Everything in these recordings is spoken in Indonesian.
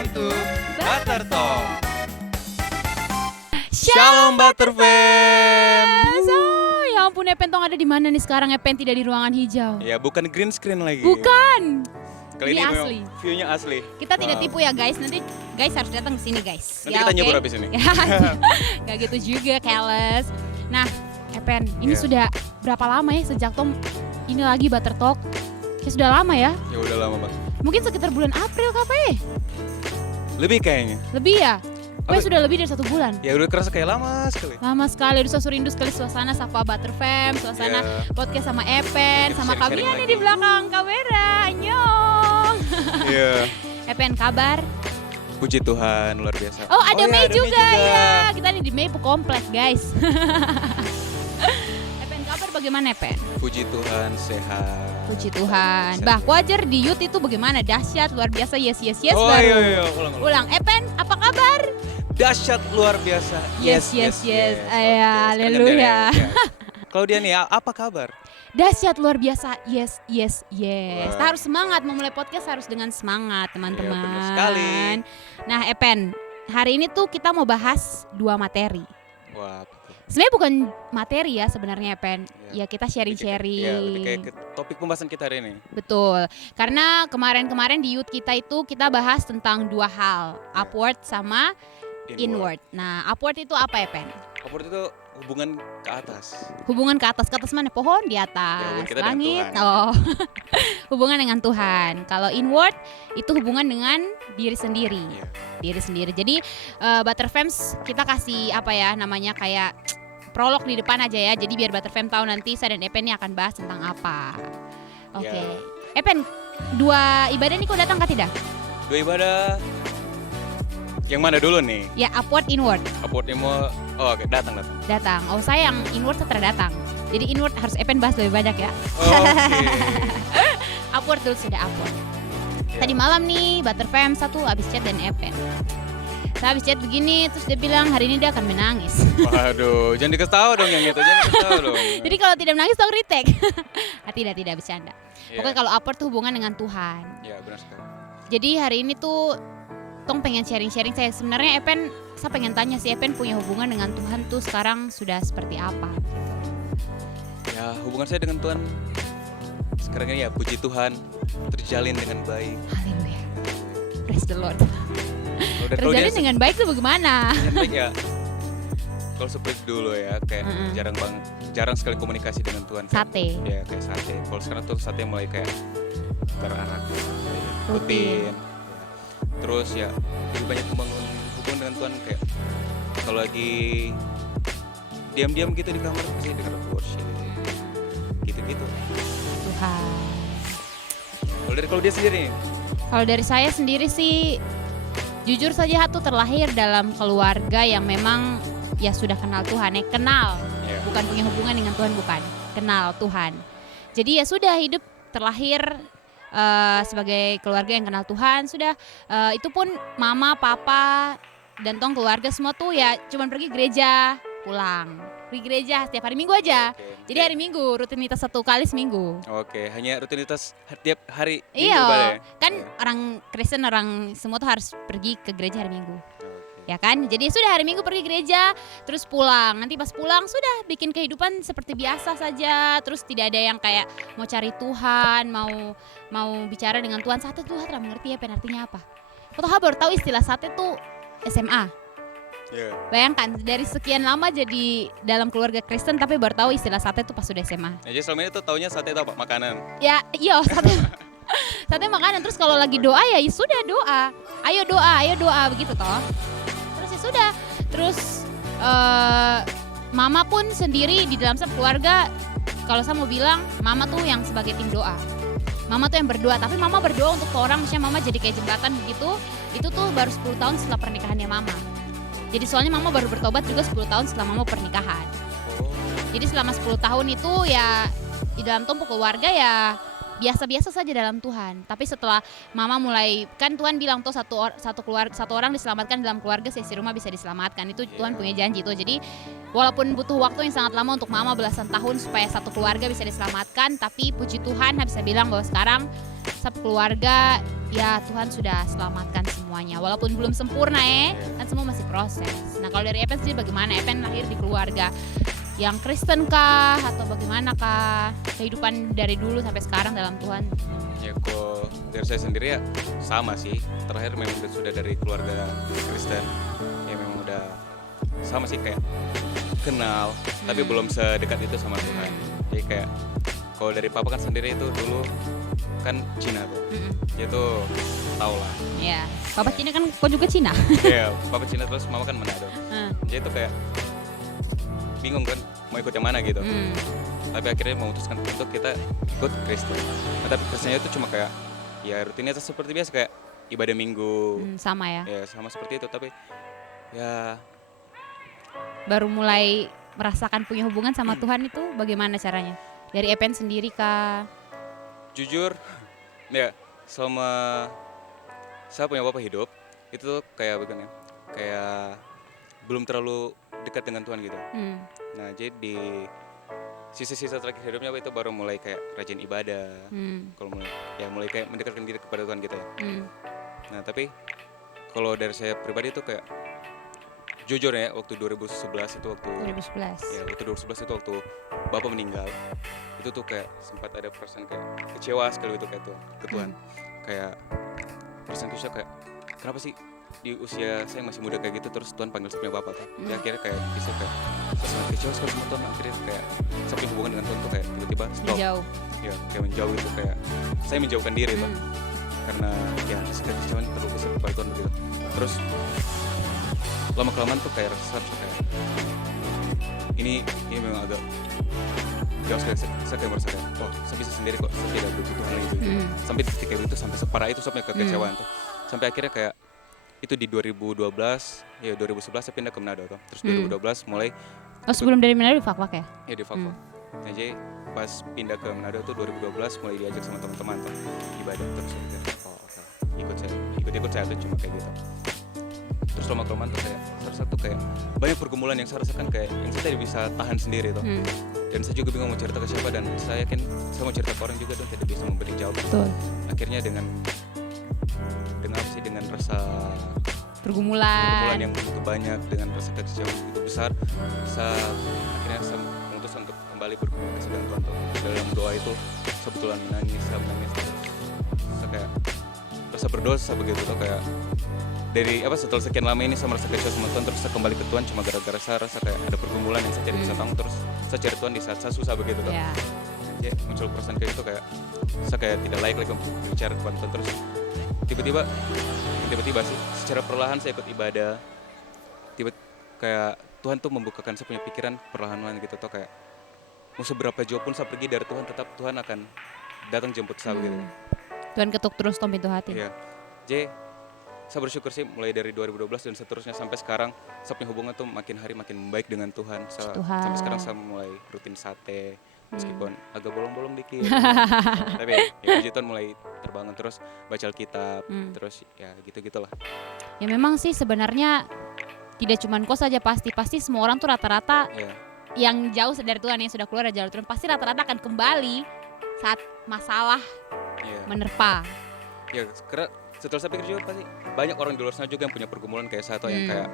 Welcome to Butter Talk. Shalom Butter Fam. Ya ampun, Epen tong ada di mana nih sekarang? Epen tidak di ruangan hijau. Ya bukan green screen lagi. Bukan. Kali Ini ini asli. View-nya asli. Kita tidak tipu ya guys. Nanti guys harus datang ke sini guys. Nanti kita nyebur habis ini. Gak gitu juga, careless. Nah, Epen, ini Yeah. sudah berapa lama ya sejak Tom ini lagi Butter Talk? Kayak sudah lama ya? Ya udah lama banget. Mungkin sekitar bulan April kapan? Lebih kayaknya. Lebih ya? Pokoknya Apa? sudah lebih dari 1 bulan. Ya udah kerasa kayak lama sekali. Lama sekali, udah rindu sekali suasana Sapa Butter Fam, suasana Yeah. podcast sama Epen, Kita sama sharing-sharing kami nih lagi. di belakang kamera. Annyeong. Iya. Epen, kabar? Puji Tuhan luar biasa. Oh, ada ya, Mei ada juga ya. Kita nih di Mei komplek, guys. Epen, kabar bagaimana, Epen? Puji Tuhan sehat. Puji Tuhan. Sehat. Bah, wajar di Youth itu bagaimana? Dahsyat, luar biasa, yes, Oh baru. iya, ulang. Ulang, Epen, apa kabar? Dahsyat luar biasa. Yes. Aya, Oke, haleluya. sekarang dia, ya. Kalau dia nih, apa kabar? Dahsyat, luar biasa, yes. Wah. Kita harus semangat, memulai podcast harus dengan semangat, teman-teman. Iya, benar sekali. Nah, Epen, hari ini tuh kita mau bahas 2 materi. Wah, betul. Sebenarnya bukan materi ya sebenarnya, Pen. Iya. Ya kita sharing-sharing. Ya, lebih kayak ke topik pembahasan kita hari ini. Betul. Karena kemarin-kemarin di Youth kita itu kita bahas tentang 2 hal, upward sama inward. Nah, upward itu apa ya, Pen? Upward itu hubungan ke atas. Hubungan ke atas mana? Pohon di atas, hubungan kita dengan langit. Tuhan. Oh. Hubungan dengan Tuhan. Kalau inward itu hubungan dengan diri sendiri. Iya. Diri sendiri. Jadi Butterfams kita kasih apa ya namanya kayak prolog di depan aja ya. Jadi biar Butterfam tahu nanti saya dan Epen ini akan bahas tentang apa. Oke. Ya. Epen, 2 ibadah nih kau datang kah tidak? 2 ibadah. Yang mana dulu nih? Ya, upward inward Upward inward. Oh, oke, datang. datang. Oh, saya yang inward setelah datang. Jadi inward harus Epen bahas lebih banyak ya. Oke. Upward dulu sudah upward. Ya. Tadi malam nih Butterfam satu habis chat dan Epen. Saya habis chat begini terus dia bilang hari ini dia akan menangis. Waduh, jangan dikasih tahu dong yang itu, jangan dikasih tahu dong. Jadi kalau tidak menangis tolong retake. tidak bercanda. Iya. Pokoknya kalau upward tuh hubungan dengan Tuhan. Ya, benar sekali. Jadi hari ini tuh Tong pengen sharing-sharing. Saya sebenarnya saya pengen tanya sih, Epen punya hubungan dengan Tuhan tuh sekarang sudah seperti apa? Ya, hubungan saya dengan Tuhan sekarang ini ya puji Tuhan terjalin dengan baik. Haleluya. Praise the Lord. Kalau dari- kalau Terjalin dia dengan baik tuh bagaimana? dengan baik ya. Kalau seperti dulu ya, kayak Mm-mm. jarang sekali komunikasi dengan Tuhan. Sate. Ya kayak sate. Kalau sekarang tuh sate mulai kayak beranak rutin. Terus ya lebih banyak membangun hubungan dengan Tuhan kayak kalau lagi diam-diam gitu di kamar pasti dengar worship gitu-gitu. Tuhan. Kalau dia sendiri nih, Kalau dari saya sendiri sih, jujur saja tuh terlahir dalam keluarga yang memang ya sudah kenal Tuhan. Kenal, ya. bukan punya hubungan dengan Tuhan, bukan. Kenal Tuhan. Jadi ya sudah hidup terlahir sebagai keluarga yang kenal Tuhan. Sudah itu pun mama, papa, dan tong keluarga semua tuh ya cuman pergi gereja, pulang. Pergi gereja setiap hari Minggu aja. Oke. Jadi hari Minggu, rutinitas 1 kali seminggu. Oke, hanya rutinitas tiap hari Minggu Iya, ibadah ya? kan Iya. orang Kristen, orang semua tuh harus pergi ke gereja hari Minggu. Oke. Ya kan, jadi sudah hari Minggu pergi gereja, terus pulang. Nanti pas pulang sudah bikin kehidupan seperti biasa saja. Terus tidak ada yang kayak mau cari Tuhan, mau bicara dengan Tuhan. Sate tuh tidak mengerti ya artinya apa. Atau baru tahu istilah sate tuh SMA. Iya. Bayangkan dari sekian lama jadi dalam keluarga Kristen tapi baru tahu istilah sate tuh pas sudah SMA. Nah, jadi selama ini tuh taunya sate itu apa? Makanan. Ya, iya sate. Sate makanan, terus kalau lagi doa ya sudah doa. Ayo doa begitu toh. Terus ya sudah. Terus mama pun sendiri di dalam satu keluarga, kalau saya mau bilang mama tuh yang sebagai tim doa. Mama tuh yang berdoa, tapi mama berdoa untuk orang, misalnya mama jadi kayak jembatan begitu. Itu tuh baru 10 tahun setelah pernikahannya mama. Jadi soalnya mama baru bertobat juga 10 tahun setelah mama pernikahan. Oh. Jadi selama 10 tahun itu ya di dalam tumpuk keluarga ya biasa-biasa saja dalam Tuhan. Tapi setelah mama mulai, kan Tuhan bilang tuh satu orang diselamatkan dalam keluarga, seisi rumah bisa diselamatkan. Itu Tuhan punya janji tuh. Jadi walaupun butuh waktu yang sangat lama untuk mama belasan tahun supaya satu keluarga bisa diselamatkan, tapi puji Tuhan bisa bilang bahwa sekarang satu keluarga ya Tuhan sudah selamatkan semuanya. semuanya. Walaupun belum sempurna kan semua masih proses. Nah kalau dari Epen sendiri bagaimana? Epen lahir di keluarga yang Kristen kah atau bagaimana kah kehidupan dari dulu sampai sekarang dalam Tuhan? Ya kalau dari saya sendiri ya sama sih. Terakhir memang sudah dari keluarga Kristen. Ya memang udah sama sih kayak kenal, tapi belum sedekat itu sama Tuhan. Jadi kayak kalau dari papa kan sendiri itu dulu kan Cina tuh. Dia tuh tau lah. Iya. Papa Cina kan kok juga Cina. Iya, papa Cina terus mama kan Manado. Jadi tuh kayak bingung kan mau ikut yang mana gitu. Tapi akhirnya memutuskan untuk kita ikut Kristen. Nah, tapi Kristennya itu cuma kayak ya rutinitas seperti biasa kayak ibadah minggu. Sama ya. Ya sama seperti itu, tapi ya Baru mulai merasakan punya hubungan sama Tuhan itu bagaimana caranya? Dari Epen sendiri kah? jujur ya sama saya punya bapak hidup itu tuh kayak begini, kayak belum terlalu dekat dengan Tuhan gitu. Nah jadi di sisa-sisa terakhir hidupnya itu baru mulai kayak rajin ibadah. Kalau mulai kayak mendekatkan diri kepada Tuhan gitu ya. Nah tapi kalau dari saya pribadi itu kayak jujur ya waktu 2011 itu waktu 2011 itu waktu bapak meninggal, itu tuh kayak sempat ada perasaan kayak kecewa sekali itu kayak ke Tuhan. Kayak perasaan kecewa kayak kenapa sih di usia saya masih muda kayak gitu terus Tuhan panggil saya punya bapak tuh. Ya akhirnya kayak bisa kayak saya kecewa sekali sama Tuhan, akhirnya kayak saya punya hubungan dengan Tuhan tuh kayak tiba-tiba stop. Menjauh. Ya kayak menjauh itu kayak saya menjauhkan diri tuh. Karena ya kekecewaan terlalu besar kepada Tuhan begitu. Terus lama-kelamaan tuh kayak rasa kayak ini memang agak jauh sekali. Saya kayak merasa kayak saya bisa sendiri kok, saya tidak butuh Tuhan lagi gitu. Sampai di titik itu sampai separah itu sampai kekecewaan tuh. Sampai akhirnya kayak itu di 2012 saya pindah ke Manado tuh. Terus 2012 mulai sebelum dari Manado di Fak-Fak ya? Ya di Fak-Fak. Nah jadi pas pindah ke Manado tuh 2012 mulai diajak sama teman-teman tuh ibadah terus ikut saya tuh cuma kayak gitu. Terus lama-kelamaan tuh kayak saya tuh kayak banyak pergumulan yang saya rasakan kayak yang saya tidak bisa tahan sendiri tuh. Dan saya juga bingung mau cerita ke siapa, dan saya yakin saya mau cerita ke orang juga tuh tidak bisa memberi jawaban. Akhirnya dengan rasa pergumulan yang begitu banyak, dengan rasa kekecewaan begitu besar, akhirnya saya memutuskan untuk kembali berkomunikasi dengan Tuhan tuh. Dalam doa itu saya betulan menangis terus. Saya kayak rasa berdosa begitu tuh, kayak dari setelah sekian lama ini saya merasa kecewa sama Tuhan, terus saya kembali ke Tuhan cuma gara-gara saya rasa kayak ada pergumulan yang saya tidak bisa tanggung, terus saya cari Tuhan di saat saya susah begitu tuh. Jadi muncul perasaan kayak gitu, kayak saya kayak tidak layak lagi untuk bicara kepada Tuhan. Terus tiba-tiba sih secara perlahan saya ikut ibadah, kayak Tuhan tuh membukakan saya punya pikiran perlahan-lahan gitu tuh, kayak mau seberapa jauh pun saya pergi dari Tuhan tetap Tuhan akan datang jemput saya gitu. Tuhan ketuk terus pintu hati. Iya. Jadi saya bersyukur sih mulai dari 2012 dan seterusnya sampai sekarang saya punya hubungan tuh makin hari makin membaik dengan Tuhan. Sampai sekarang saya mulai rutin sate meskipun agak bolong-bolong dikit. Tapi ya puji Tuhan mulai terbangun, terus baca Alkitab, terus ya gitu-gitulah. Ya memang sih sebenarnya tidak cuma kau saja, pasti semua orang tuh rata-rata yang jauh dari Tuhan, yang sudah keluar dari jalur Tuhan pasti rata-rata akan kembali saat masalah menerpa. Ya karena setelah saya pikir juga pasti banyak orang di luar sana juga yang punya pergumulan kayak saya, atau yang kayak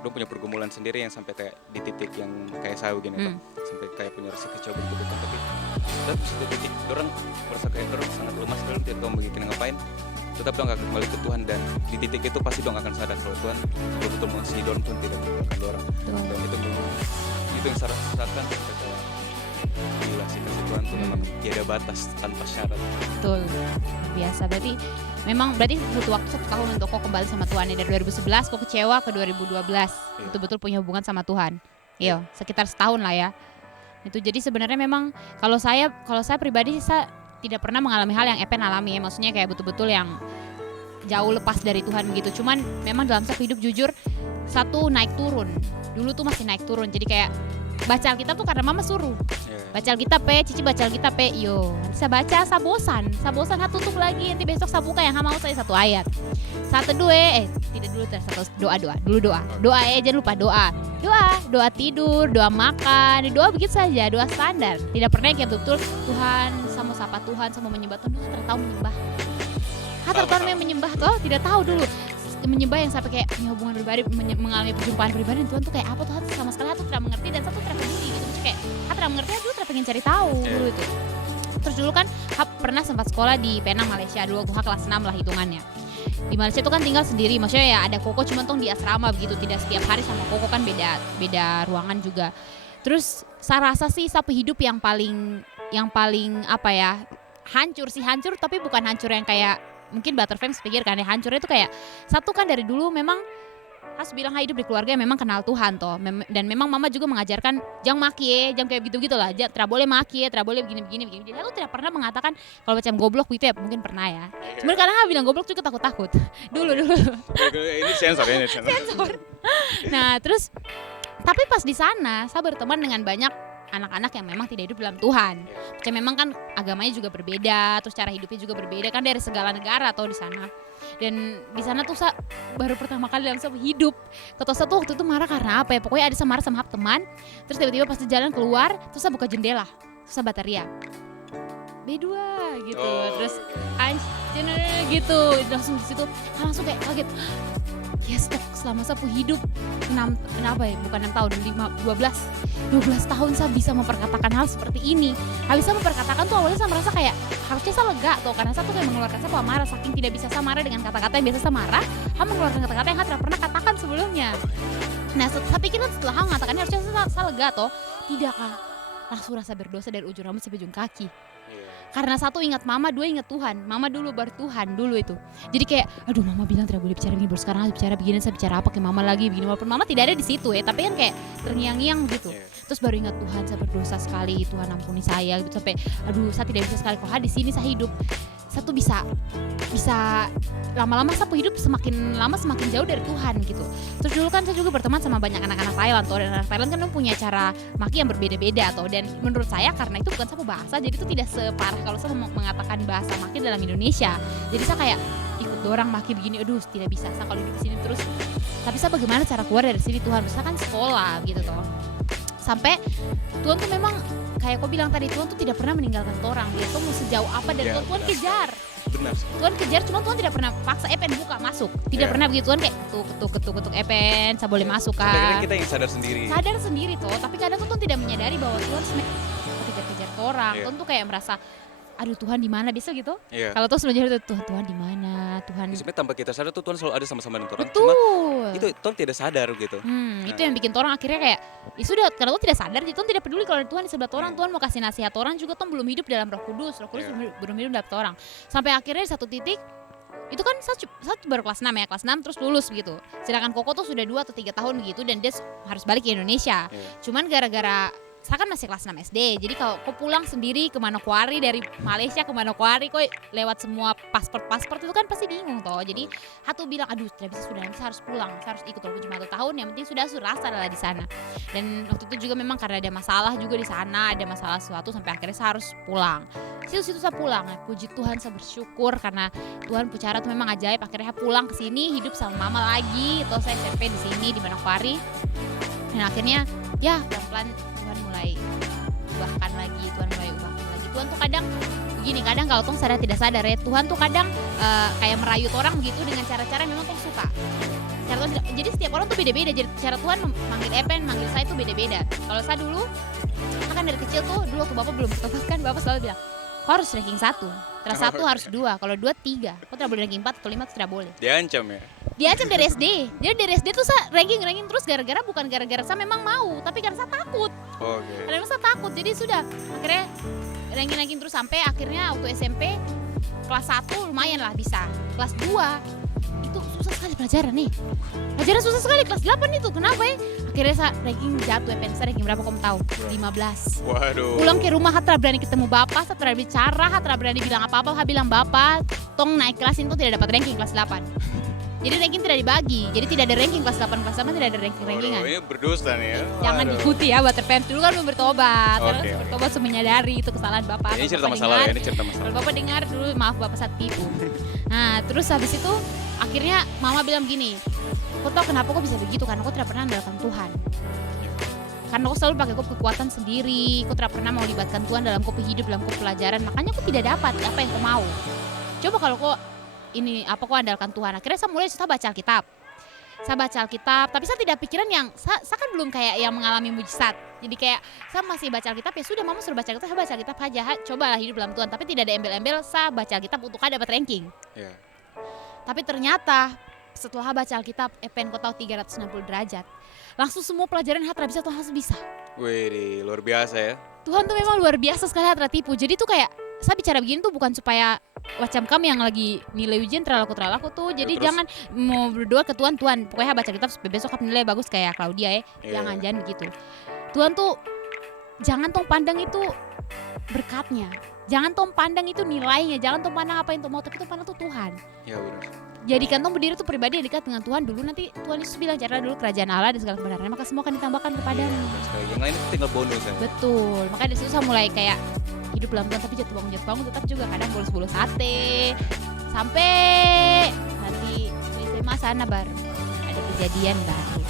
lu punya pergumulan sendiri yang sampai kayak di titik yang kayak saya begini tuh, sampai kayak punya rasa kecewa begitu, tapi tetap di situ titik orang merasa kayak orang sangat lemah sekali, tidak tahu begini ngapain, tetap dong akan kembali ke Tuhan, dan di titik itu pasti dong akan sadar kalau Tuhan betul-betul mengasihi Tuhan tidak meninggalkan orang. Dan itu yang saya rasakan kayak gila sih, kasih Tuhan tuh memang tiada batas tanpa syarat. Betul, biasa. Berarti butuh waktu 1 tahun untuk kau kembali sama Tuhan. Dari 2011 kau kecewa ke 2012 betul-betul punya hubungan sama Tuhan. Iya, sekitar setahun lah ya. Itu jadi sebenarnya memang kalau saya pribadi saya tidak pernah mengalami hal yang Epen alami ya. Maksudnya kayak betul-betul yang jauh lepas dari Tuhan begitu. Cuman memang dalam satu hidup jujur satu naik turun. Dulu tuh masih naik turun. Jadi kayak baca Alkitab tuh karena mama suruh. Baca Alkitab Cici baca Alkitab saya baca, saya bosan tutup lagi, nanti besok saya buka yang mau saya 1 ayat. Saat teduh tidak dulu doa jangan lupa doa tidur, doa makan, doa begitu saja, doa standar. Tidak pernah yang kayak betul Tuhan, saya mau sapa Tuhan, saya mau menyembah Tuhan, saya tahu menyembah. Hatta Tuhan memang menyembah toh, tidak tahu dulu menyembah yang sampai kayak punya hubungan pribadi, mengalami perjumpaan pribadi dengan Tuhan tuh kayak apa tuh, Hatta sama sekali Hatta tidak mengerti dan satu tidak peduli gitu. Maksudnya kayak Hatta tidak mengerti, Hatta tidak pengen cari tahu dulu itu. Terus dulu kan Hap pernah sempat sekolah di Penang, Malaysia dulu waktu kelas 6 lah hitungannya. Di Malaysia tuh kan tinggal sendiri, maksudnya ya ada Koko cuma tuh di asrama begitu, tidak setiap hari sama Koko kan beda ruangan juga. Terus saya rasa sih sapu hidup yang paling apa ya, hancur tapi bukan hancur yang kayak mungkin Butterfans pikir kan ya, hancurnya itu kayak satu kan dari dulu memang harus bilang hidup di keluarga yang memang kenal Tuhan toh, dan memang mama juga mengajarkan jangan maki ya, jangan kayak gitu-gitu lah, tidak boleh maki ya, tidak boleh begini. Jadi aku tidak pernah mengatakan kalau macam goblok gitu ya, mungkin pernah ya. Sebenarnya kadang aku bilang goblok juga takut dulu. Ini sensor. Nah terus tapi pas di sana saya berteman dengan banyak anak-anak yang memang tidak hidup dalam Tuhan. Macam memang kan agamanya juga berbeda, terus cara hidupnya juga berbeda kan dari segala negara atau di sana. Dan di sana tuh saya baru pertama kali dalam seumur hidup. Kata saya tuh waktu itu marah karena apa ya? Pokoknya ada marah sama teman. Terus tiba-tiba pas di jalan keluar, terus saya buka jendela, terus saya bataria. B2 gitu. Terus anjir gitu. Langsung di situ langsung kayak kaget. Yes, selama saya hidup 12 tahun 12 tahun saya bisa memperkatakan hal seperti ini. Habis saya memperkatakan tuh awalnya saya merasa kayak harusnya saya lega tuh, karena saya tuh kayak mengeluarkan saya marah, saking tidak bisa saya marah dengan kata-kata yang biasa saya marah, saya mengeluarkan kata-kata yang saya tidak pernah katakan sebelumnya. Nah, saya pikir setelah saya mengatakannya harusnya saya lega toh, tidak kah? Langsung rasa berdosa dari ujung rambut sampai ujung kaki. Karena satu ingat mama, dua ingat Tuhan. Mama dulu baru Tuhan dulu itu. Jadi kayak, aduh mama bilang tidak boleh bicara begini, baru sekarang bicara begini, saya bicara apa ke mama lagi begini. Walaupun mama tidak ada di situ ya, tapi kan kayak terngiang-ngiang gitu. Terus baru ingat Tuhan, saya berdosa sekali, Tuhan ampuni saya gitu. Sampai, aduh saya tidak bisa sekali kalau di sini saya hidup. Saya tuh bisa lama-lama saya hidup semakin lama semakin jauh dari Tuhan gitu. Terus dulu kan saya juga berteman sama banyak anak-anak Thailand toh, dan anak Thailand kan punya cara maki yang berbeda-beda toh, dan menurut saya karena itu bukan satu bahasa, jadi itu tidak separah kalau saya mengatakan bahasa maki dalam Indonesia. Jadi saya kayak ikut dorang maki begini, aduh tidak bisa saya kalau hidup di sini terus. Tapi saya bagaimana cara keluar dari sini Tuhan? Saya kan sekolah gitu toh. Sampai Tuhan tuh memang kayak kau bilang tadi, Tuhan tuh tidak pernah meninggalkan orang. Dia tuh mau sejauh apa dan Tuhan kejar. Benar. Tuhan kejar, cuma Tuhan tidak pernah paksa Epen buka masuk. Tidak pernah begitu. Tuhan kayak ketuk Epen, saya boleh masuk kan. Kadang-kadang kita yang sadar sendiri toh, tapi kadang tuh Tuhan tidak menyadari bahwa Tuhan sebenarnya kejar-kejar orang. Tuhan tuh kayak merasa, aduh Tuhan di mana bisa gitu. Kalau tuh sebenarnya Tuhan di mana? Tuhan. Sebenarnya tanpa kita sadar tuh Tuhan selalu ada sama-sama dengan orang. Betul. Cuma itu Tuhan tidak sadar gitu. Itu yang bikin orang akhirnya kayak, ya sudah, karena Tuhan tidak sadar, jadi Tuhan tidak peduli kalau Tuhan di sebelah orang. Tuhan mau kasih nasihat orang juga, Tuhan belum hidup dalam Roh Kudus belum hidup dalam orang. Sampai akhirnya di satu titik itu kan saya baru kelas 6 ya, kelas 6 terus lulus begitu. Sedangkan Koko tuh sudah 2 atau 3 tahun begitu dan dia harus balik ke Indonesia. Cuman gara-gara saya kan masih kelas 6 SD, jadi kalau kau pulang sendiri ke Manokwari, dari Malaysia ke Manokwari, kau lewat semua pasport itu kan pasti bingung toh. Jadi Hatu bilang, aduh tidak bisa, sudah nanti saya harus pulang, saya harus ikut walaupun cuma 1 tahun, yang penting sudah rasa adalah di sana. Dan waktu itu juga memang karena ada masalah juga di sana, ada masalah sesuatu sampai akhirnya saya harus pulang. Situ saya pulang, puji Tuhan, saya bersyukur karena Tuhan bicara tuh memang ajaib. Akhirnya saya pulang ke sini, hidup sama mama lagi, atau saya SMP di sini di Manokwari. Dan akhirnya ya pelan-pelan Tuhan mulai ubahkan lagi. Tuhan tuh kadang begini, kadang kalau Tong sadar tidak sadar ya, Tuhan tuh kadang kayak merayut orang begitu dengan cara-cara memang Tong suka. Jadi setiap orang tuh beda-beda. Jadi cara Tuhan manggil Epen, manggil saya tuh beda-beda. Kalau saya dulu, kan dari kecil tuh, dulu waktu Bapak belum bertobat kan, Bapak selalu bilang, kau harus ranking 1, terus 1 harus 2, kalau 2 3, kau tidak boleh ranking 4 atau 5 tidak boleh. Diancam ya? Diancam dari SD. Jadi dari SD tuh saya ranking terus bukan gara-gara saya memang mau, tapi karena saya takut. Karena saya takut, jadi sudah akhirnya ranking terus sampai akhirnya waktu SMP kelas 1 lumayan lah bisa. Kelas 2 itu susah sekali pelajaran nih. Pelajaran susah sekali kelas 8 itu. Kenapa ya? Akhirnya saya ranking jatuh ya, saya ranking berapa kamu tahu? 15. Waduh. Pulang ke rumah Hatra berani ketemu bapak, Hatra berani bicara, Hatra berani bilang apa-apa, Hatra bilang bapak, Tong naik kelas itu tidak dapat ranking kelas 8. Jadi ranking tidak dibagi, jadi tidak ada ranking kelas 8 tidak ada rankingan. Ini berdosa nih ya. Jangan diikuti ya Butterfans, dulu kan belum bertobat. Terus bertobat menyadari itu kesalahan bapak. Ini cerita masalah ya, ini cerita masalah. Kalau bapak dengar dulu, maaf bapak saat tipu. Nah terus habis itu akhirnya mama bilang gini, kau tahu kenapa kau bisa begitu? Karena kau tidak pernah andalkan Tuhan. Karena kau selalu pakai kekuatan sendiri, kau tidak pernah mau libatkan Tuhan dalam kau hidup, dalam kau pelajaran. Makanya kau tidak dapat apa yang kau mau. Coba kalau kau ini apa kok andalkan Tuhan. Akhirnya saya mulai baca Alkitab. Saya baca Alkitab, tapi saya tidak pikiran yang saya kan belum kayak yang mengalami mujizat. Jadi kayak saya masih baca Alkitab, ya sudah mama suruh baca Alkitab, saya baca Alkitab aja. Cobalah hidup dalam Tuhan, tapi tidak ada embel-embel saya baca Alkitab untuk dapat ranking. Iya. Tapi ternyata setelah baca Alkitab, kau tahu 360 derajat. Langsung semua pelajaran hatra bisa Tuhan langsung bisa. Wih, luar biasa ya. Tuhan tuh memang luar biasa sekali hatra tipu. Jadi tuh kayak saya bicara begini tuh bukan supaya macam kamu yang lagi nilai ujian terlalu tuh. Jadi Terus? jangan mau berdoa ke Tuhan, pokoknya baca kitab supaya besok kamu nilai bagus kayak Claudia ya. Iya. Jangan begitu. Tuhan tuh jangan tong pandang itu berkatnya. Jangan tong pandang itu nilainya, jangan tong pandang apa yang tong mau, tapi tong pandang tuh Tuhan. Ya benar. Jadikan tong berdiri tuh pribadi yang dekat dengan Tuhan dulu, nanti Tuhan Yesus bilang carilah dulu kerajaan Allah dan segala kebenarannya, maka semua akan ditambahkan kepadamu. Betul sekali. Yang lain itu tinggal bonus ya. Betul, makanya dari situ saya mulai kayak hidup dalam Tuhan tapi jatuh bangun tetap juga kadang bolos-bolos sate sampai nanti di SMA sana baru ada kejadian baru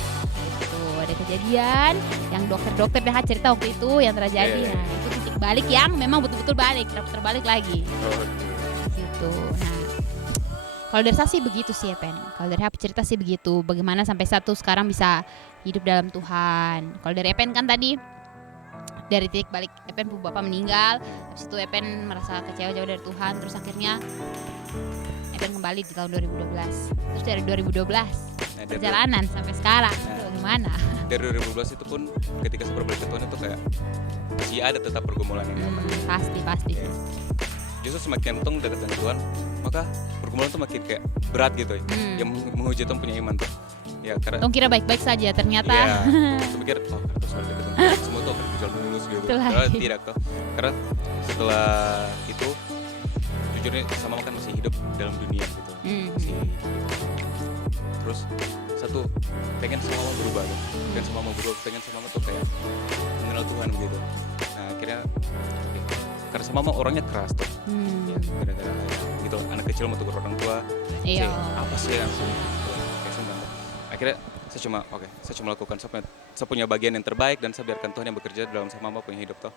itu ada kejadian yang dokter dah cerita waktu itu yang terjadi. Iya. Nah itu titik balik yang memang betul-betul balik terbalik lagi Oh, gitu. Nah kalau dari saya sih begitu sih ya Pen, kalau dari aku cerita sih begitu, bagaimana sampai satu sekarang bisa hidup dalam Tuhan. Kalau dari Epen kan tadi dari titik balik Epen bapak meninggal, habis itu Epen merasa kecewa jauh dari Tuhan, terus akhirnya Epen kembali di tahun 2012. Terus dari 2012 perjalanan sampai sekarang itu gimana? Dari 2012 itu pun ketika saya berbalik ke Tuhan itu kayak masih ada tetap pergumulan ini. Pasti. Ya. Justru semakin tong dekat dengan Tuhan, maka pergumulan tuh makin kayak berat gitu ya. Yang menguji tong punya iman tuh. Ya karena Tong kira baik-baik saja ternyata. Iya, aku pikir harus selalu dekat dengan Tuhan, semua tuh akan berjalan mulus gitu. Karena tidak toh. Karena setelah itu jujurnya sama kan masih hidup dalam dunia gitu. Masih. Terus satu pengen sama mama berubah tuh. Pengen sama mama tuh kayak mengenal Tuhan gitu. Nah akhirnya karena sama mama orangnya keras tuh. Ya, gara-gara gitu anak kecil mau tegur orang tua. Iya. Apa sih yang akhirnya saya cuma lakukan saya punya bagian yang terbaik dan saya biarkan Tuhan yang bekerja dalam sama mama punya hidup toh.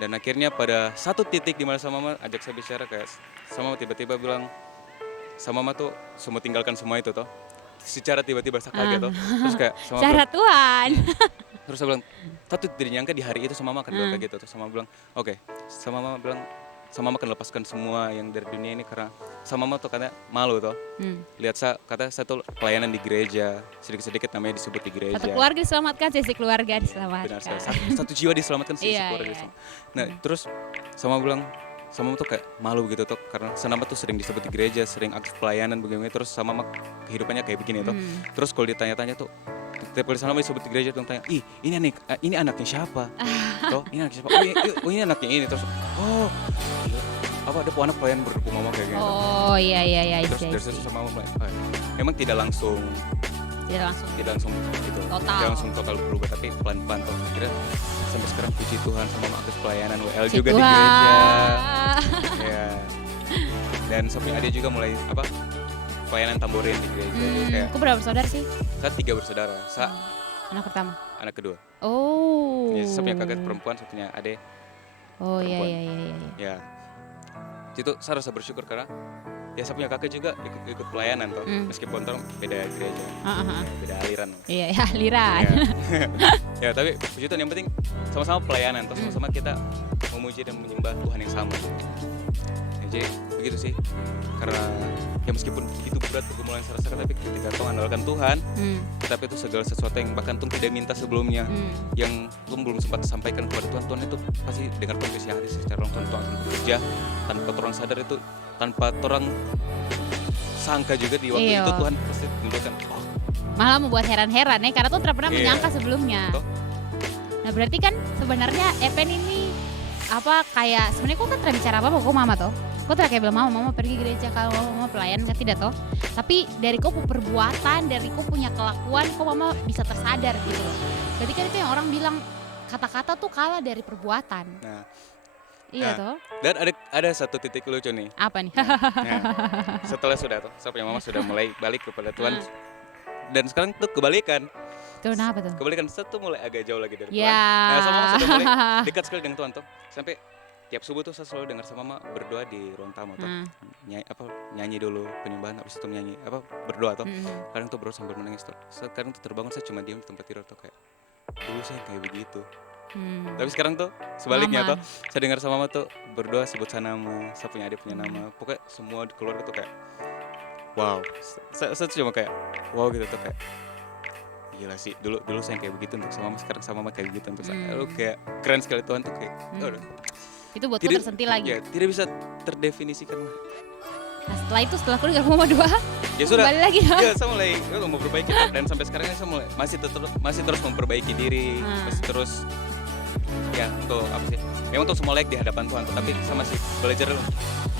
Dan akhirnya pada satu titik di mana sama mama ajak saya bicara kayak sama mama tiba-tiba bilang sama mama tuh semua tinggalkan semua itu toh. Secara tiba-tiba saya kaget toh. Terus kayak sama cara Tuhan. Terus saya bilang tapi tidak nyangka di hari itu sama mama akan bilang kayak gitu. Terus sama mama bilang oke. Sama mama bilang sama mama akan lepaskan semua yang dari dunia ini karena sama mama tuh katanya malu toh. Lihat kata saya tuh pelayanan di gereja, sedikit-sedikit namanya disebut di gereja. Satu keluarga diselamatkan, sisi keluarga diselamatkan. Benar sekali. Satu jiwa diselamatkan, sisi keluarga diselamatkan. Nah, terus sama bilang sama mama tuh kayak malu gitu tuh karena senama tuh sering disebut di gereja, sering aktif pelayanan begini terus sama mama kehidupannya kayak begini tuh. Terus kalau ditanya-tanya tuh tiap kali sama disebut di gereja tuh tanya, "Ih, ini anaknya siapa?" Toh, ini anaknya siapa? Oh, ini anaknya ini terus. Oh, apa ada anak pelayan berdukung mama kayak gitu. Oh iya. Terus dari situ sama mama memang tidak langsung itu tidak langsung total berubah tapi pelan-pelan tuh kira sampai sekarang puji Tuhan sama mama aktif pelayanan WL juga di gereja ya dan sampai adik juga mulai pelayanan tamborin di gereja kayak aku berapa bersaudara sih? saya 3 bersaudara saya anak pertama anak kedua ya, saya punya kakak perempuan saya punya adik iya ya itu saya rasa bersyukur karena ya saya punya kakak juga ikut pelayanan toh meskipun toh beda gereja beda aliran iya aliran ya tapi puji Tuhan yang penting sama-sama pelayanan toh sama-sama kita memuji dan menyembah Tuhan yang sama ya, jadi begitu sih karena ya meskipun begitu berat pergumulan yang saya rasakan tapi ketika Tuhan andalkan Tuhan tapi itu segala sesuatu yang bahkan Tuhan tidak minta sebelumnya yang Tuhan belum sempat sampaikan kepada Tuhan itu pasti dengar kondisi hati secara langsung Tuhan akan bekerja tanpa orang sadar itu tanpa orang sangka juga di waktu itu Tuhan pasti tunjukkan malah membuat heran-heran ya karena tuh tidak pernah menyangka sebelumnya. Nah berarti kan sebenarnya Epen ini kayak sebenarnya kok kan tidak bicara apa kok mama toh kok tidak kayak bilang mama pergi gereja kalau mama pelayan kan tidak toh tapi dari kok perbuatan dari kok punya kelakuan kok mama bisa tersadar gitu loh. Berarti kan itu yang orang bilang kata-kata tuh kalah dari perbuatan. Iya toh. Dan ada satu titik lucu nih. Apa nih? Setelah sudah toh, saya punya mama sudah mulai balik kepada Tuhan. Dan sekarang tuh kebalikan. Kenapa tuh? Kebalikan saya tuh mulai agak jauh lagi dari Tuhan. Ya. Nah, sama mama sudah mulai dekat sekali dengan Tuhan toh. Sampai tiap subuh tuh saya selalu dengar sama mama berdoa di ruang tamu tuh. Ah. Nyanyi dulu penyembahan, habis itu nyanyi berdoa tuh. Mm-mm. Kadang tuh baru sambil menangis tuh. Sekarang tuh terbangun saya cuma diam di tempat tidur tuh kayak dulu saya kayak begitu. Tapi sekarang tuh sebaliknya Mama. tuh saya dengar sama mama tuh berdoa sebut saya nama, saya punya adik punya nama. Pokoknya semua di keluarga tuh kayak wow. Saya tuh cuma kayak wow gitu tuh kayak gila sih dulu saya kayak begitu untuk sama mama, sekarang sama mama kayak begitu untuk saya. Lu kayak keren sekali Tuhan tuh kayak aduh. Itu buatku tersentil lagi. Ya, tidak bisa terdefinisikan lah. Nah setelah itu setelah aku dengar mama doa, Ya sudah. kembali lagi. Ya saya mulai mau memperbaiki dan sampai sekarang ini saya mulai masih terus memperbaiki diri, masih terus ya untuk apa sih? Memang untuk semua layak di hadapan Tuhan, tetapi saya masih belajar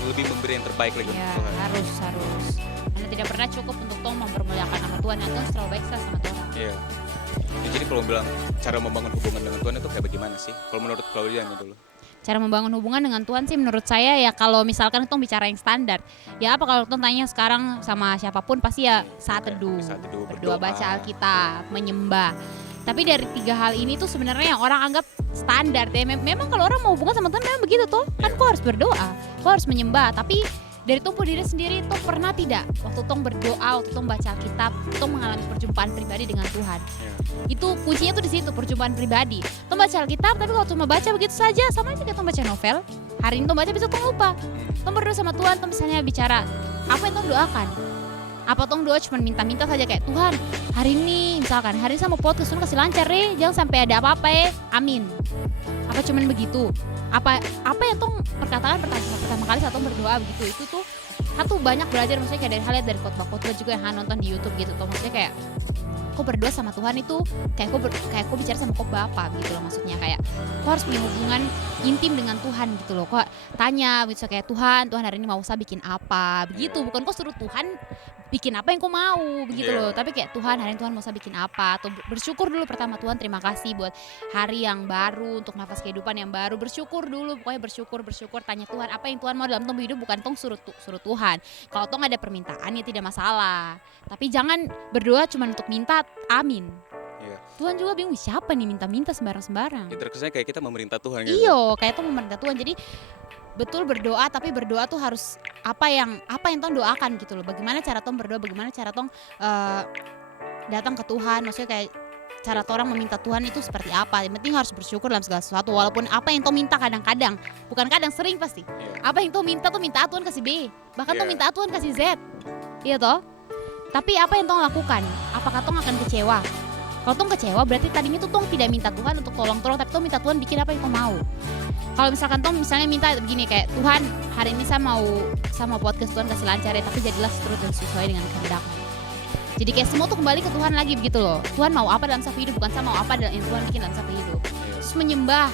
lebih memberi yang terbaik lagi untuk Ya Tuhan. harus. Karena tidak pernah cukup untuk tong mempermuliakan nama Tuhan, yang Tuhan selalu baik sekali sama Tuhan. Iya. Ya, jadi kalau bilang cara membangun hubungan dengan Tuhan itu kayak bagaimana sih? Kalau menurut Claudia dulu. Cara membangun hubungan dengan Tuhan sih menurut saya ya kalau misalkan tong bicara yang standar, ya apa kalau tong tanya sekarang sama siapapun pasti ya saat teduh, berdoa, baca Alkitab, menyembah. Tapi dari 3 hal ini tuh sebenarnya yang orang anggap standar ya. Memang kalau orang mau hubungan sama Tuhan memang begitu tuh. Kan kau harus berdoa, kau harus menyembah. Tapi dari tong diri sendiri tuh pernah tidak waktu tong berdoa, waktu tong baca Alkitab, tong mengalami perjumpaan pribadi dengan Tuhan. Itu kuncinya tuh di situ, perjumpaan pribadi. Tong baca Alkitab tapi kalau cuma baca begitu saja sama aja kayak tong baca novel. Hari ini tong baca bisa tong lupa. Tong berdoa sama Tuhan, tong misalnya bicara apa yang tong doakan. Apa tong doa cuma minta-minta saja kayak Tuhan hari ini misalkan hari ini saya mau podcast Tuhan kasih lancar jangan sampai ada apa-apa amin. Apa cuman begitu? Apa yang tong perkataan pertama kali saat tong berdoa begitu itu tuh satu banyak belajar maksudnya kayak dari hal dari khotbah juga yang nonton di YouTube gitu tuh maksudnya kayak kok berdoa sama Tuhan itu kayak kok bicara sama kok Bapa gitu loh maksudnya kayak kok harus punya hubungan intim dengan Tuhan gitu loh kok tanya bisa kayak Tuhan hari ini mau saya bikin apa begitu bukan kok suruh Tuhan bikin apa yang kau mau begitu loh tapi kayak Tuhan hari ini Tuhan mau saya bikin apa atau bersyukur dulu pertama Tuhan terima kasih buat hari yang baru untuk nafas kehidupan yang baru bersyukur dulu pokoknya bersyukur tanya Tuhan apa yang Tuhan mau dalam tong hidup bukan tong suruh Tuhan kalau tong ada permintaan ya tidak masalah tapi jangan berdoa cuma untuk minta amin. Tuhan juga bingung siapa nih minta-minta sembarang-sembarang. Ya, terkesannya kayak kita memerintah Tuhan gitu. Iyo, kayak tuh memerintah Tuhan. Jadi betul berdoa tapi berdoa tuh harus apa yang tong doakan gitu loh. Bagaimana cara tong berdoa, bagaimana cara tong datang ke Tuhan. Maksudnya kayak cara orang meminta Tuhan itu seperti apa. Yang penting harus bersyukur dalam segala sesuatu walaupun apa yang tong minta kadang-kadang, bukan kadang sering pasti. Apa yang tong minta tuh minta A Tuhan kasih B. Bahkan tong minta A Tuhan kasih Z. Iya toh? Tapi apa yang tong lakukan? Apakah tong akan kecewa? Kalau tong kecewa berarti tadinya tuh tong tidak minta Tuhan untuk tolong tapi tong minta Tuhan bikin apa yang tong mau. Kalau misalkan tong misalnya minta begini kayak Tuhan hari ini saya mau podcast Tuhan kasih lancar ya tapi jadilah seterus dan sesuai dengan kehendak-Mu. Jadi kayak semua tuh kembali ke Tuhan lagi begitu loh. Tuhan mau apa dalam satu hidup bukan saya mau apa yang Tuhan bikin dalam satu hidup. Terus menyembah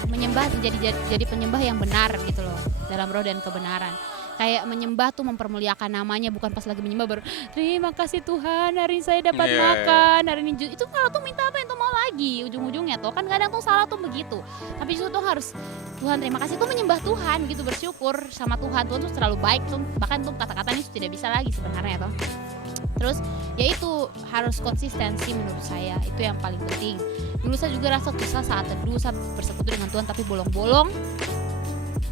jadi penyembah yang benar gitu loh dalam roh dan kebenaran. Kayak menyembah tuh mempermuliakan namanya bukan pas lagi menyembah baru terima kasih Tuhan hari ini saya dapat makan hari ini itu kalau tuh minta apa yang tuh mau lagi ujung-ujungnya tuh kan kadang tuh salah tuh begitu tapi justru tuh harus Tuhan terima kasih tuh menyembah Tuhan gitu bersyukur sama Tuhan tuh terlalu baik tuh bahkan tuh kata-katanya tidak bisa lagi sebenarnya tuh terus ya itu harus konsistensi menurut saya itu yang paling penting dulu saya juga rasa susah saat teduh saya bersekutu dengan Tuhan tapi bolong-bolong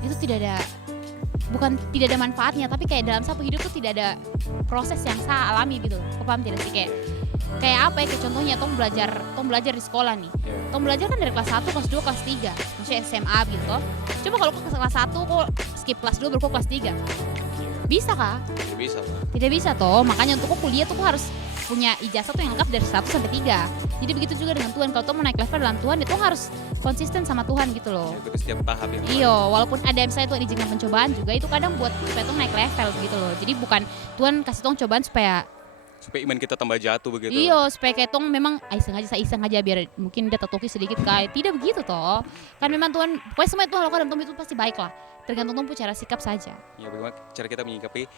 itu tidak ada manfaatnya tapi kayak dalam satu hidup tuh tidak ada proses yang saya alami gitu kau paham tidak sih kayak apa ya kayak contohnya tong belajar di sekolah nih tong belajar kan dari kelas 1, kelas 2, kelas 3 maksudnya SMA gitu coba kalau kau kelas 1 kau skip kelas 2 baru kau kelas 3 bisa kah? Tidak bisa toh makanya untuk kau kuliah tuh kau harus punya ijazah tuh yang lengkap dari 1 sampai 3 jadi begitu juga dengan Tuhan kalau tong mau naik level dalam Tuhan itu harus konsisten sama Tuhan gitu loh. Itu setiap tahap yang iya walaupun ada misalnya Tuhan izinkan pencobaan juga itu kadang buat supaya tong naik level gitu loh jadi bukan Tuhan kasih tong cobaan supaya iman kita tambah jatuh begitu. Iya, supaya kayak tong memang iseng aja biar mungkin dia tertoki sedikit kayak tidak begitu toh. Kan memang Tuhan, pokoknya semua Tuhan lakukan dalam tong itu pasti baik lah. Tergantung tong cara sikap saja. Ya bagaimana cara kita menyikapi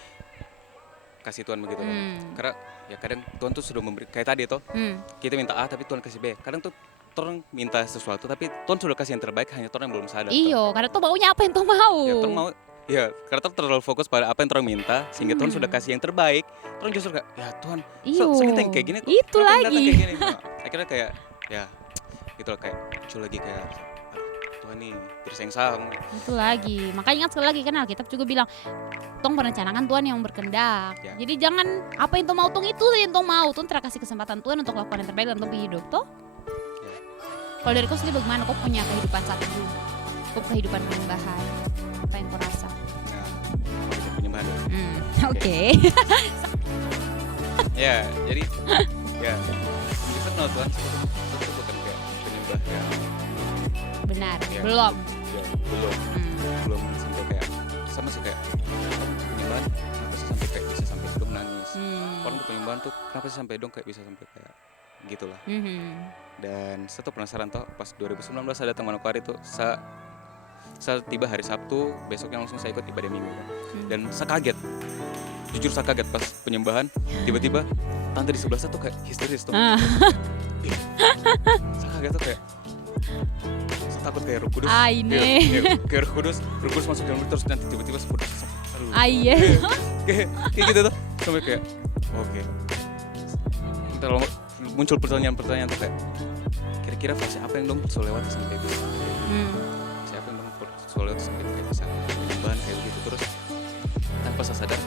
kasih Tuhan begitu kan. Karena ya kadang Tuhan tuh sudah memberi kayak tadi toh. Kita minta A tapi Tuhan kasih B. Kadang tuh orang minta sesuatu tapi Tuhan sudah kasih yang terbaik hanya orang yang belum sadar. Iya, karena tuh maunya apa yang tuh mau. Ya Tuhan mau ya, karena terlalu fokus pada apa yang orang minta sehingga Tuhan sudah kasih yang terbaik. Orang justru kayak, ya Tuhan, so minta yang kayak gini. Itu lagi. Kayak gini. Nah, akhirnya kayak, ya, gitu loh kayak muncul lagi kayak, Tuhan nih tidak sayang sama. Itu lagi. Makanya ingat sekali lagi kan Alkitab juga bilang tong merencanakan Tuhan yang berkehendak. Ya. Jadi jangan apa yang tong mau tong itu yang tong mau. Tong kasih kesempatan Tuhan untuk lakukan yang terbaik dalam tong hidup toh. Ya. Kalau dari kau sendiri bagaimana? Kau punya kehidupan saat itu? Kau kehidupan penyembahan? Apa yang kau rasa? Nah, kehidupan penyembahan. Oke. Ya, jadi ya kita kenal Tuhan itu bukan kayak penyembah yang Benar. Ya. Belum. ya, belum sampai kayak sama sih kayak penyembahan kenapa sih sampai kayak bisa sampai dong nangis. Orang tuh penyembahan tuh kenapa sih sampai dong kayak bisa sampai kayak gitulah. Dan satu penasaran toh pas 2019 saya datang Manokwari tuh saya tiba hari Sabtu, besoknya langsung saya ikut ibadah minggu kan. Dan saya kaget, jujur saya kaget pas penyembahan tiba-tiba tante di sebelah saya tuh kayak histeris tuh. Saya kaget tuh kayak saya takut kayak Roh Kudus. Kayak Roh Kudus masuk dalam terus nanti tiba-tiba sepuluh. Kayak gitu tuh sampai kayak oke. Ntar muncul pertanyaan tuh kayak kira-kira fase apa yang dong saya lewati sampai bisa fase apa yang dong saya lewati sampai kayak bisa penyembahan kayak gitu terus tanpa saya sadar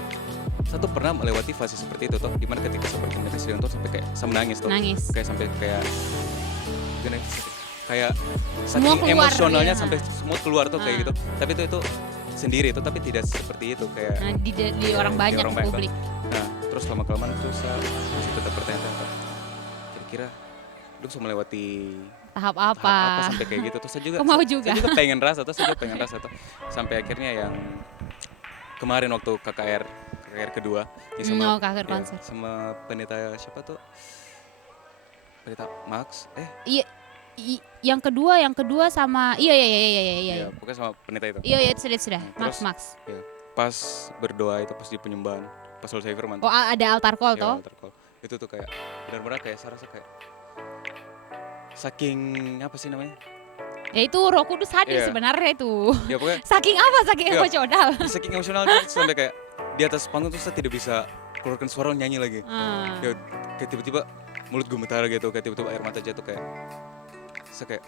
saya tuh pernah melewati fase seperti itu tuh dimana ketika saya berkomunikasi dengan Tuhan sampai kayak saya menangis tuh kayak sampai kayak gimana kayak saking emosionalnya ya. sampai semua keluar tuh kayak gitu tapi itu sendiri tuh tapi tidak seperti itu kayak di orang banyak di publik. Nah terus lama-kelamaan tuh saya masih tetap bertanya-tanya kira-kira dong bisa melewati tahap apa sampai kayak gitu tuh saya juga pengen rasa tuh sampai akhirnya yang kemarin waktu KKR kedua ya sama KKR konser sama pendeta siapa tuh pendeta Max yang kedua sama iya pokoknya sama pendeta itu iya itu sudah Max ya, pas berdoa itu pas di penyembahan pas selesai firman ada altar call toh altar call itu tuh kayak benar-benar kayak saya rasa kayak saking apa sih namanya ya itu Roh Kudus hadir sebenarnya itu ya pokoknya saking emosional saking emosional tuh sampai kayak di atas panggung tuh saya tidak bisa keluarkan suara nyanyi lagi ya kayak tiba-tiba mulut gemetar gitu kayak tiba-tiba air mata jatuh kayak saya kayak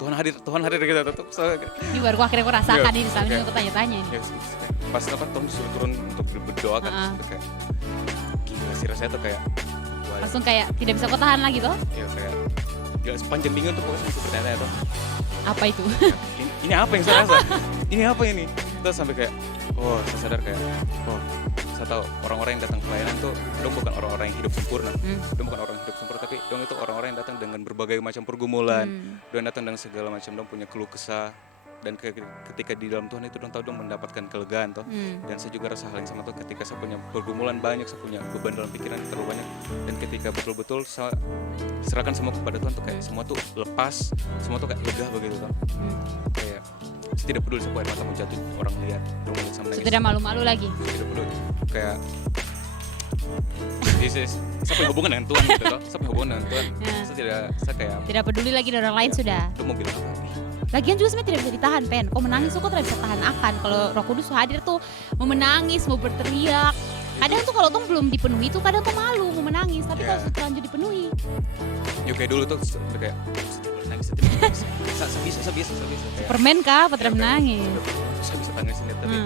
Tuhan hadir gitu tuh saya kayak ini baru akhirnya aku rasakan ini sambil aku tanya-tanya ini pas apa Tom disuruh turun untuk berdoa kan kayak gila sih rasanya tuh kayak langsung kayak tidak bisa kau tahan lagi toh ya kayak gila sepanjang minggu tuh pokoknya sampai bertanya tuh apa itu ini apa yang saya rasa ini apa ini terus sampai kayak saya sadar kayak saya tahu orang-orang yang datang pelayanan tuh dong bukan orang-orang yang hidup sempurna dong bukan orang yang hidup sempurna tapi dong itu orang-orang yang datang dengan berbagai macam pergumulan dong datang dengan segala macam dong punya keluh kesah dan ketika di dalam Tuhan itu dong tahu dong mendapatkan kelegaan toh dan saya juga rasa hal yang sama tuh ketika saya punya pergumulan banyak saya punya beban dalam pikiran terlalu banyak dan ketika betul-betul saya serahkan semua kepada Tuhan tuh kayak semua tuh lepas semua tuh kayak lega begitu toh kayak saya tidak peduli sampai air mata mau jatuh orang lihat dong melihat sama nangis tidak malu-malu lagi tidak peduli kayak saya punya hubungan dengan Tuhan gitu toh saya punya hubungan dengan Tuhan saya kayak tidak peduli lagi dengan orang lain sudah lu mau bilang apa lagian juga sebenarnya tidak bisa ditahan Pen kau menangis tuh kau tidak bisa tahan akan kalau Roh Kudus hadir tuh mau menangis mau berteriak kadang tuh kalau tuh belum dipenuhi tuh kadang tuh malu mau menangis tapi kalau terlanjur dipenuhi ya kayak dulu tuh kayak nangis saya bisa permen kah pada menangis saya bisa tangisin tapi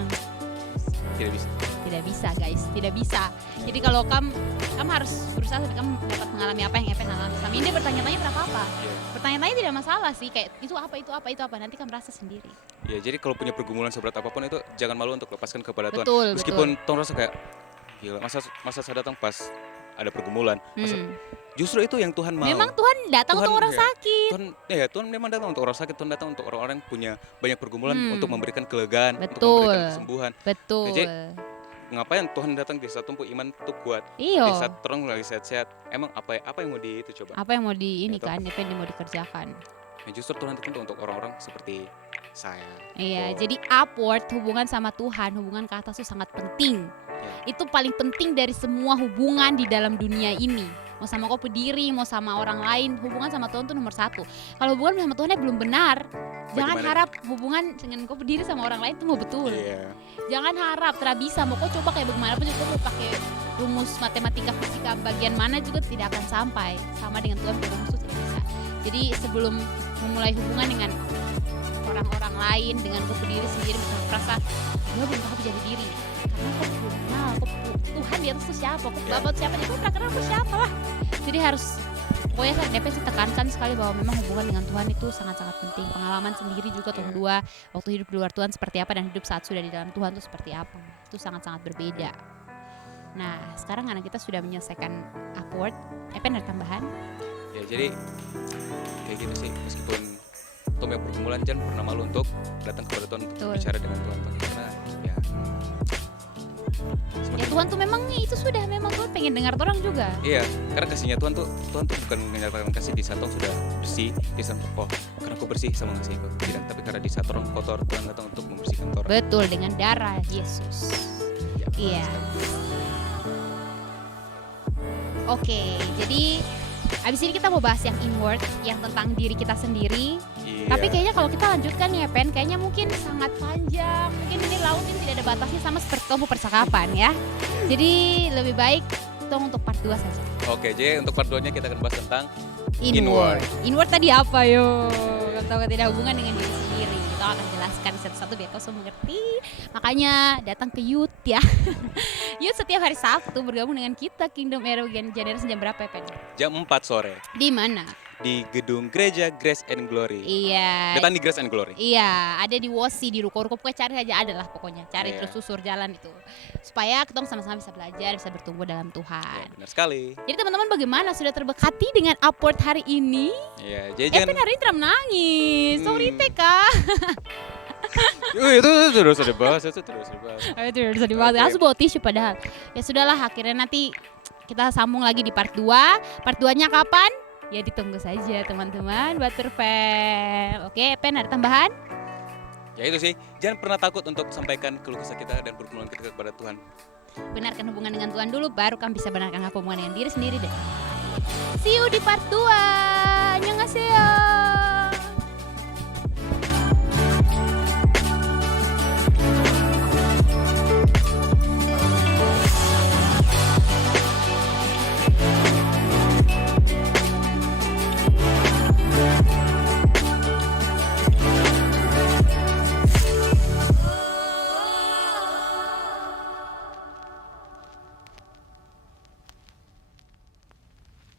tidak bisa guys tidak bisa jadi kalau kamu harus berusaha sampai kamu dapat mengalami apa yang Epen alami sama ini bertanya-tanya berapa bertanya-tanya tidak masalah sih kayak itu apa nanti kamu rasa sendiri ya jadi kalau punya pergumulan seberat apapun itu jangan malu untuk lepaskan kepada Tuhan betul. Tong rasa kayak gila masa saya datang pas ada pergumulan justru itu yang Tuhan mau memang Tuhan datang untuk orang sakit Tuhan memang datang untuk orang sakit Tuhan datang untuk orang-orang yang punya banyak pergumulan untuk memberikan kelegaan untuk memberikan kesembuhan betul jadi ngapain Tuhan datang di saat tumpu iman tuh kuat di saat orang lagi sehat-sehat emang apa yang mau di itu coba apa yang mau di ini kan apa yang mau dikerjakan justru Tuhan datang untuk orang-orang seperti saya jadi upward hubungan sama Tuhan hubungan ke atas itu sangat penting itu paling penting dari semua hubungan di dalam dunia ini mau sama kau pediri mau sama orang lain hubungan sama Tuhan tuh nomor 1 kalau hubungan sama Tuhannya belum benar jangan harap hubungan dengan kau pediri sama orang lain tuh mau betul jangan harap tidak bisa mau kau coba kayak bagaimanapun juga mau pakai rumus matematika fisika bagian mana juga tidak akan sampai sama dengan Tuhan rumus itu tidak bisa jadi sebelum memulai hubungan dengan orang-orang lain, dengan kau diri sendiri, bisa merasa gue belum tahu jadi diri karena kau belum kenal Tuhan di atas itu siapa, kau bapak siapa, jadi kau pernah kenal kau siapa lah. Jadi harus pokoknya DP sih tekankan sekali bahwa memang hubungan dengan Tuhan itu sangat-sangat penting. Pengalaman sendiri juga Tuhan dua waktu hidup di luar Tuhan seperti apa dan hidup saat sudah di dalam Tuhan itu seperti apa, itu sangat-sangat berbeda. Nah sekarang anak kita sudah menyelesaikan Upward, Epen ada tambahan? Ya jadi kayak gitu sih, meskipun Tom yang pergumulan jangan pernah malu untuk datang kepada Tuhan untuk Betul. bicara dengan Tuhan, karena ya Ya Tuhan tuh memang itu sudah memang Tuhan pengen dengar orang juga. iya, karena kasihnya Tuhan tuh bukan menyatakan kasih di saat orang sudah bersih, di saat oh karena aku bersih sama ngasih aku tidak, tapi karena di saat orang kotor Tuhan datang untuk membersihkan orang. Betul, dengan darah Yesus. Ya, Iya. Oke, jadi abis ini kita mau bahas yang inward, yang tentang diri kita sendiri. Iya. Tapi kayaknya kalau kita lanjutkan ya Pen, kayaknya mungkin sangat panjang. Mungkin ini laut ini tidak ada batasnya sama seperti kamu percakapan ya. Jadi lebih baik kita untuk part 2 saja. Oke, jadi untuk part 2-nya kita akan bahas tentang Inward. Inward tadi apa yo? Atau tidak hubungan dengan diri sendiri. Kita akan jelaskan satu-satu biar kau semua mengerti. Makanya datang ke Youth ya. Youth setiap hari Sabtu bergabung dengan kita Kingdom Arrow Generation jam berapa ya Pen? jam 4 sore Di mana? di gedung gereja Grace and Glory. Iya. Datang di Grace and Glory. Iya, ada di Wosi, di ruko-ruko, pokoknya cari aja ada lah pokoknya. Cari Iya. terus susur jalan itu. Supaya kita sama-sama bisa belajar, bisa bertumbuh dalam Ya, Tuhan. benar sekali. Jadi teman-teman bagaimana? Sudah terberkati dengan Upward hari ini? Ya, jadi Epen jangan hari ini tidak menangis. Sorry teh kak. itu terus dibahas, itu terus dibahas. Ayo tuh bisa dibahas. Oke. Harus bawa tisu padahal. Ya sudahlah, akhirnya nanti kita sambung lagi di part 2. Part 2-nya kapan? Ya ditunggu saja teman-teman Butterfly. Oke, Pen ada tambahan? Ya itu sih, jangan pernah takut untuk sampaikan keluh kesah kita dan pergumulan kita kepada Tuhan. Benarkan hubungan dengan Tuhan dulu, baru kan bisa benarkan hubungan dengan diri sendiri deh. See you di part 2. Annyeonghaseyo.